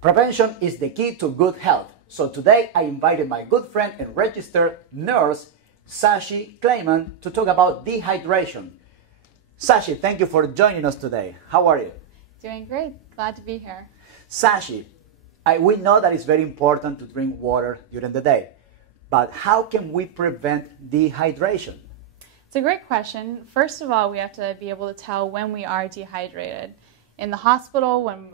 Prevention is the key to good health. So today I invited my good friend and registered nurse, Sachi Kleiman, to talk about dehydration. Sachi, thank you for joining us today. How are you? Doing great. Glad to be here. Sachi, we know that it's very important to drink water during the day, but how can we prevent dehydration? It's a great question. First of all, we have to be able to tell when we are dehydrated. In the hospital, when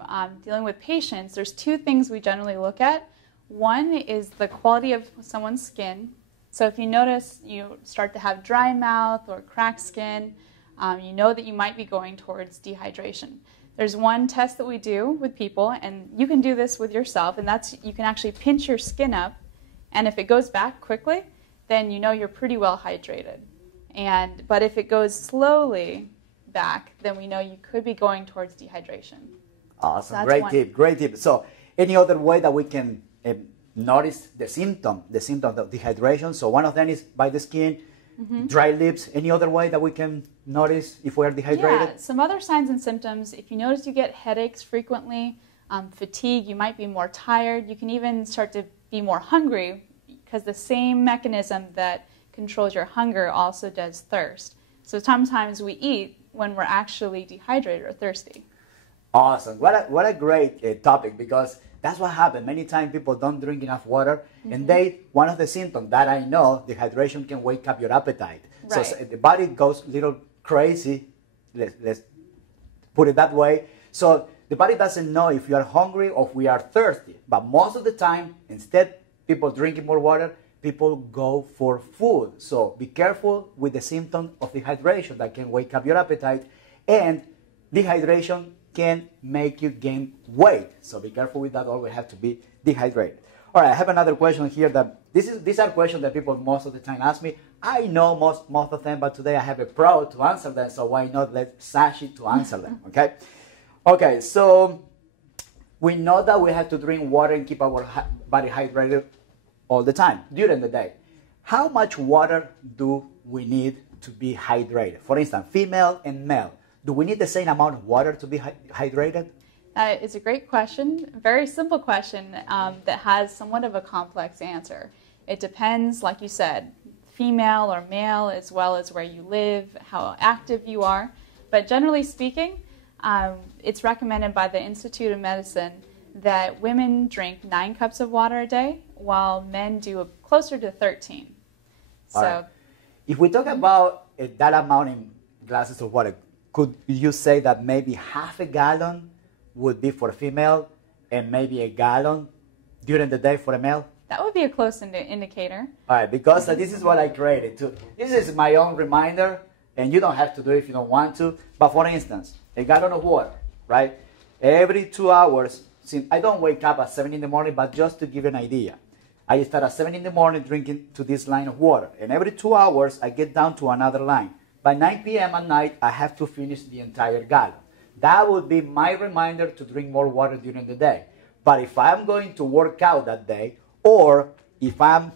dealing with patients, there's two things we generally look at. One is the quality of someone's skin. So if you notice you start to have dry mouth or cracked skin, you know that you might be going towards dehydration. There's one test that we do with people, and you can do this with yourself, and that's you can actually pinch your skin up, and if it goes back quickly, then you know you're pretty well hydrated. But if it goes slowly back, then we know you could be going towards dehydration. Awesome, so great tip, great tip. So any other way that we can notice the symptoms of dehydration? So one of them is by the skin, dry lips. Any other way that we can notice if we are dehydrated? Yeah, some other signs and symptoms. If you notice you get headaches frequently, fatigue, you might be more tired. You can even start to be more hungry because the same mechanism that controls your hunger also does thirst. So sometimes we eat when we're actually dehydrated or thirsty. Awesome. What a great topic, because that's what happens. Many times people don't drink enough water, and one of the symptoms that I know, dehydration can wake up your appetite. Right. So the body goes a little crazy, let's put it that way. So the body doesn't know if you are hungry or if we are thirsty. But most of the time, instead people drinking more water, people go for food. So be careful with the symptom of dehydration that can wake up your appetite, and dehydration can make you gain weight. So be careful with that. Always have to be dehydrated. All right, I have another question here. These are questions that people most of the time ask me. I know most of them, but today I have a pro to answer them. So why not let Sachi to answer them? Okay. Okay. So we know that we have to drink water and keep our body hydrated all the time during the day. How much water do we need to be hydrated? For instance, female and male. Do we need the same amount of water to be hydrated? It's a great question, a very simple question that has somewhat of a complex answer. It depends, like you said, female or male, as well as where you live, how active you are. But generally speaking, it's recommended by the Institute of Medicine that women drink 9 cups of water a day, while men do closer to 13. So, right. If we talk about that amount in glasses of water, could you say that maybe half a gallon would be for a female and maybe a gallon during the day for a male? That would be a close indicator. All right, because this is what I created too. This is my own reminder, and you don't have to do it if you don't want to. But for instance, a gallon of water, right? Every 2 hours, since I don't wake up at 7 in the morning, but just to give you an idea, I start at 7 in the morning drinking to this line of water, and every 2 hours I get down to another line. By 9 p.m. at night, I have to finish the entire gallon. That would be my reminder to drink more water during the day. But if I'm going to work out that day, or if I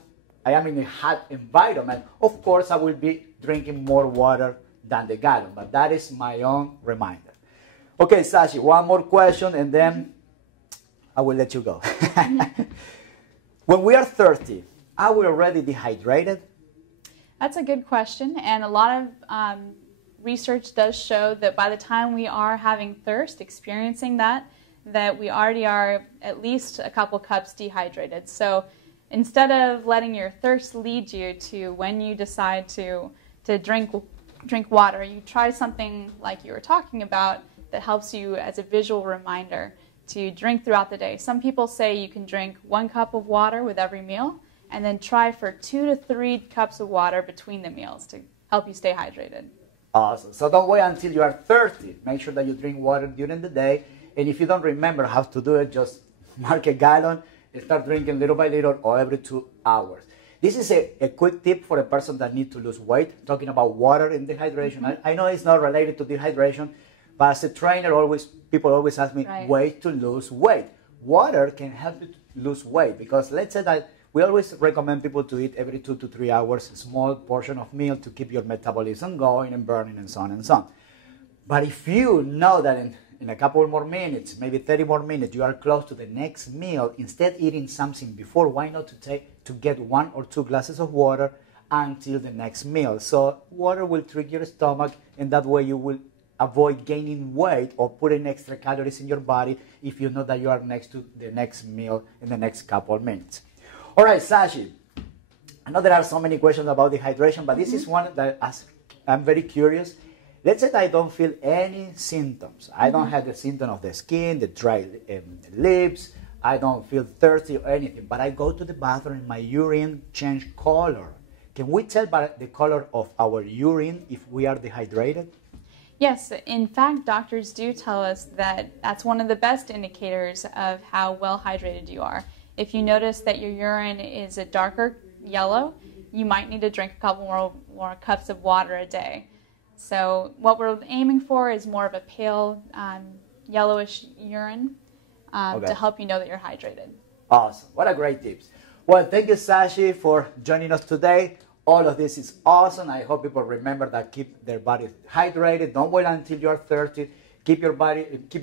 am in a hot environment, of course I will be drinking more water than the gallon. But that is my own reminder. Okay, Sachi, one more question, and then I will let you go. When we are thirsty, are we already dehydrated? That's a good question, and a lot of research does show that by the time we are having thirst, experiencing that we already are at least a couple cups dehydrated. So instead of letting your thirst lead you to when you decide to drink water, you try something like you were talking about that helps you as a visual reminder to drink throughout the day. Some people say you can drink 1 cup of water with every meal, and then try for 2 to 3 cups of water between the meals to help you stay hydrated. Awesome. So don't wait until you are thirsty. Make sure that you drink water during the day. And if you don't remember how to do it, just mark a gallon and start drinking little by little or every 2 hours. This is a quick tip for a person that needs to lose weight, talking about water and dehydration. I know it's not related to dehydration, but as a trainer, people always ask me, ways to lose weight. Water can help you to lose weight, because let's say that we always recommend people to eat every 2 to 3 hours, a small portion of meal to keep your metabolism going and burning and so on and so on. But if you know that in a couple more minutes, maybe 30 more minutes, you are close to the next meal, instead eating something before, why not to get 1 or 2 glasses of water until the next meal? So water will trick your stomach, and that way you will avoid gaining weight or putting extra calories in your body if you know that you are next to the next meal in the next couple of minutes. All right, Sachi, I know there are so many questions about dehydration, but this is one that I'm very curious. Let's say that I don't feel any symptoms. I don't have the symptom of the skin, the dry lips, I don't feel thirsty or anything, but I go to the bathroom and my urine change color. Can we tell by the color of our urine if we are dehydrated? Yes, in fact, doctors do tell us that that's one of the best indicators of how well hydrated you are. If you notice that your urine is a darker yellow, you might need to drink a couple more cups of water a day. So what we're aiming for is more of a pale yellowish urine to help you know that you're hydrated. Awesome. What a great tips. Well, thank you, Sachi, for joining us today. All of this is awesome. I hope people remember that keep their body hydrated. Don't wait until you're thirsty. Keep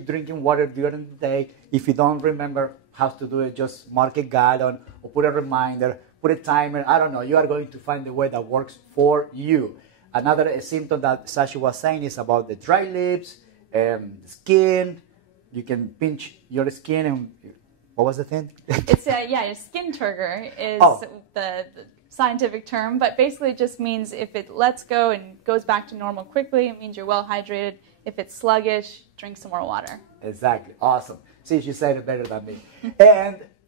drinking water during the day. If you don't remember how to do it, just mark a gallon or put a reminder, put a timer. I don't know. You are going to find the way that works for you. Another symptom that Sachi was saying is about the dry lips, the skin. You can pinch your skin and what was the thing? It's your skin turgor is the scientific term, but basically it just means if it lets go and goes back to normal quickly, it means you're well hydrated. If it's sluggish, drink some more water. Exactly. Awesome. See, she said it better than me.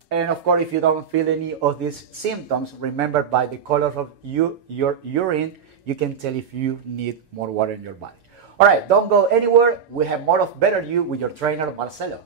And of course, if you don't feel any of these symptoms, remember by the color of your urine, you can tell if you need more water in your body. All right, don't go anywhere. We have more of Better You with your trainer, Marcelo.